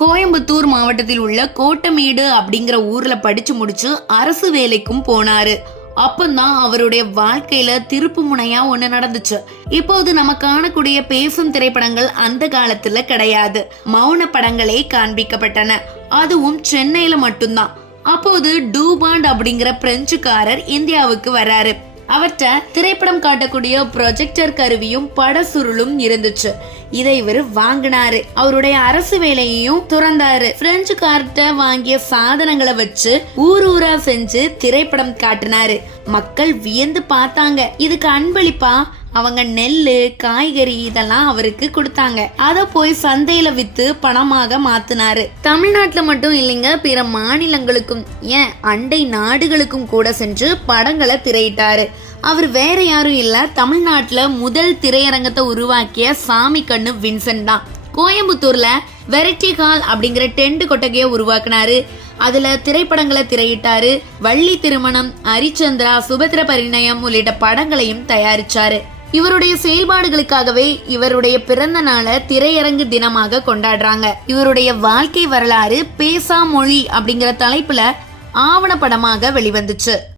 கோயம்புத்தூர் மாவட்டத்தில் உள்ள கோட்டமேடு அப்படிங்கிற ஊர்ல படிச்சு முடிச்சு அரசு வேலைக்கும் போனாரு. அப்பந்தான் அவருடைய வாழ்க்கையில திருப்பு முனையா ஒண்ணு நடந்துச்சு. இப்போது நம்ம காணக்கூடிய பேசும் திரைப்படங்கள் அந்த காலத்துல கிடையாது. மௌன படங்களே காண்பிக்கப்பட்டன. அதுவும் சென்னையில மட்டும்தான். அப்போது டூபாண்ட் அப்படிங்கிற பிரெஞ்சுக்காரர் இந்தியாவுக்கு வராரு அவர்கிட்ட திரைப்படம் காட்டக்கூடிய ப்ரொஜெக்டர் கருவியும் பட சுருளும் இருந்துச்சு. இதை இவர் வாங்கினாரு. அவருடைய அரசு வேலையையும் துறந்தாரு. பிரெஞ்சுக்கார்ட்ட வாங்கிய சாதனங்களை வச்சு ஊர் ஊரா செஞ்சு திரைப்படம் காட்டினாரு. மக்கள் வியந்து பார்த்தாங்க. இதுக்கு அன்பளிப்பா? அவங்க நெல்லு காய்கறி இதெல்லாம் அவருக்கு கொடுத்தாங்க. அத போய் சந்தையில வித்து பணமாக மாத்தினாரு. தமிழ்நாட்டுல மட்டும் இல்லைங்க பிற மாநிலங்களுக்கும் ஏன் அண்டை நாடுகளுக்கும் கூட சென்று படங்களை திரையிட்டாரு. அவர் வேற யாரும் இல்ல தமிழ்நாட்டுல முதல் திரையரங்கத்தை உருவாக்கிய சாமி கண்ணு வின்சென்ட் தான். கோயம்புத்தூர்ல வெரைட்டி ஹால் அப்படிங்கிற டென்ட் கொட்டகையை உருவாக்குனாரு. அதுல திரைப்படங்களை திரையிட்டாரு. வள்ளி திருமணம் ஹரிச்சந்திரா சுபத்திர பரிணயம் உள்ளிட்ட படங்களையும் தயாரிச்சாரு. இவருடைய செயல்பாடுகளுக்காகவே இவருடைய பிறந்த நாளை திரையரங்கு தினமாக கொண்டாடுறாங்க. இவருடைய வாழ்க்கை வரலாறு பேசா மொழி அப்படிங்கிற தலைப்புல ஆவணப்படமாக வெளிவந்துச்சு.